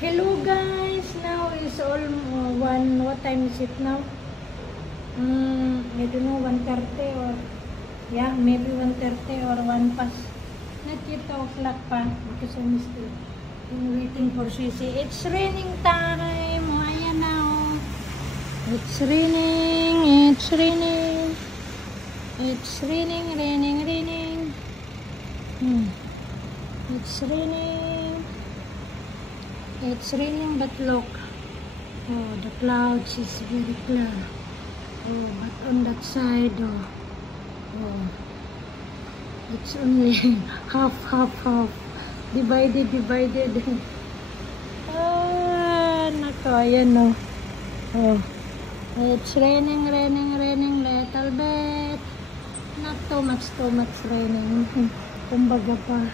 Hello guys, now is all one. What time is it now? I don't know, 1:30 or yeah, maybe 1:30 or 1 past. Not yet 2 o'clock pa because I'm still waiting for Sisi. It's raining time. Ayan na oh. It's raining. It's raining. It's raining, raining, raining. It's raining. It's raining, but look. Oh, the clouds is very clear. Oh, but on that side, oh, it's only half. Divided. Nako, ayan oh. Oh, it's raining, little bit. Not too much raining. Kumbaga pa.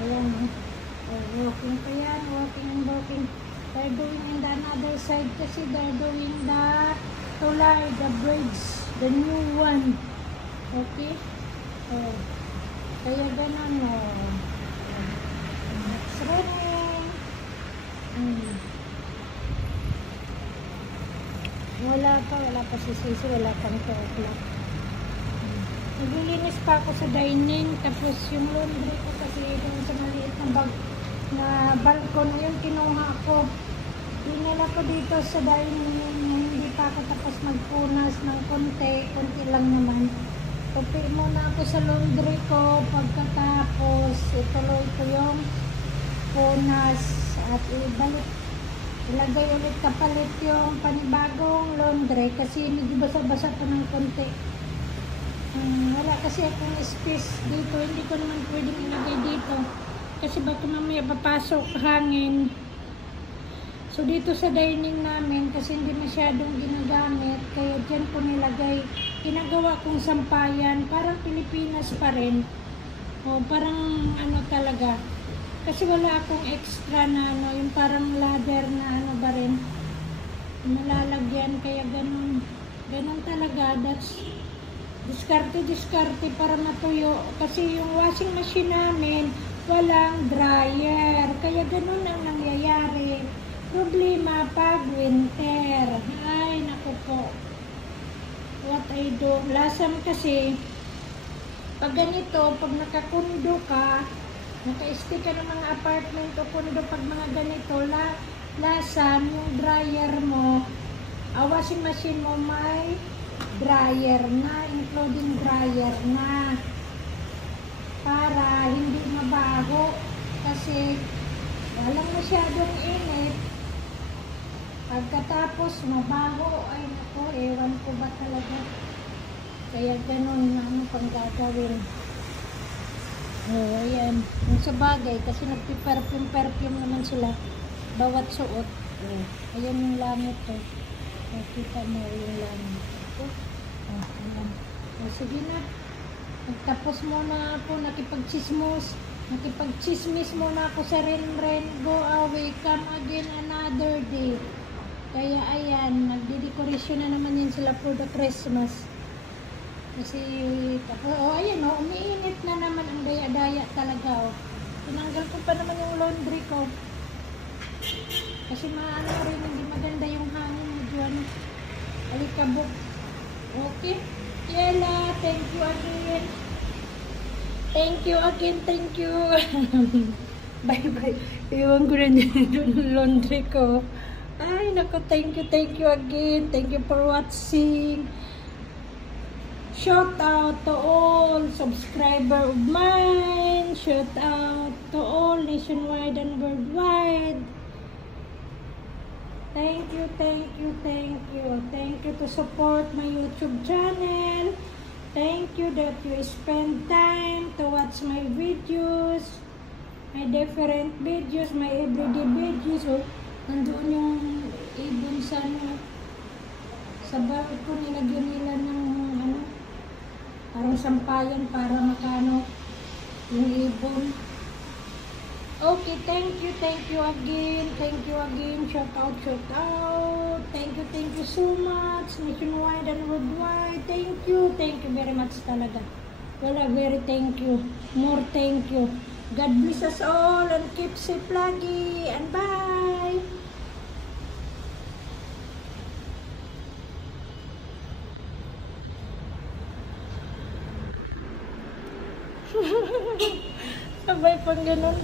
Ayan, walking pa yan, walking. They're going in the another side kasi they're doing the tulay, the bridge, the new one. Okay? Oh. Kaya ganun, oh. It's raining. Wala pa si Sisi, wala pa nito o'clock. Naglilinis pa ako sa dining, tapos yung laundry ko kasi yung sa maliit na balkon na yun, kinuha ko. Dinala ko dito sa dining, hindi pa ako tapos magpunas ng konti lang naman. Tupi muna ako sa laundry ko, pagkatapos ituloy ko yung punas at ilagay ulit kapalit yung panibagong laundry kasi medyo basa-basa pa ng konti. Wala kasi akong space dito, hindi ko naman pwedeng ilagay dito kasi baka mamaya papasok hangin. So dito sa dining namin kasi hindi masyadong ginagamit, kaya dyan ko nilagay. Ginagawa kong sampayan, parang Pilipinas pa rin. O parang ano talaga, kasi wala akong extra na ano, yung parang ladder na ano ba rin nalalagyan, kaya ganun talaga. That's diskarte para matuyo kasi yung washing machine namin walang dryer, kaya ganun ang nangyayari. Problema pag winter. Ay naku po, what I do, lasam kasi pag ganito, pag nakakundo ka, naka-stay ka ng mga apartment o kundo, pag mga ganito lasam yung dryer mo, washing machine mo may dryer na, including dryer na, para hindi mabaho kasi walang masyadong init. Pagkatapos mabaho, ay nako, ewan ko ba talaga. Kaya ganun na ano pang gagawin. Oh, ayan. Yung sa bagay, kasi nagpiperfume naman sila bawat suot. Oh, ayan yung langit to. Nakita mo yung langit. Ayan. Sige na. Nagtapos muna ako, nakipagchismis muna ako sa Ren. Go away, come again another day. Kaya ayan, nagdidekorasyon na naman yun sila for the Christmas. Kasi, ayan umiinit na naman ang daya-daya talaga. Tinanggal ko pa naman yung laundry ko. Kasi maano rin, hindi maganda yung hangin, medyo ano, alikabok. Okay? Yela, thank you again. Thank you. Bye. Iwan ko na yung laundry ko. Ay, naku, thank you again. Thank you for watching. Shout out to all subscriber of mine. Shout out to all nationwide and worldwide. Thank you. Thank you to support my YouTube channel. Thank you that you spend time to watch my videos, my different videos, my everyday videos. Oh, nandoon yung ibon sa bahay ko, nilagyan nila ng parang sampayan para makano yung ibon. Okay, thank you again. Shout out. Thank you so much, nationwide and worldwide. Thank you very much talaga. Wala, very thank you. More thank you. God bless us all and keep safe lagi. And bye! Sabay pang ganun.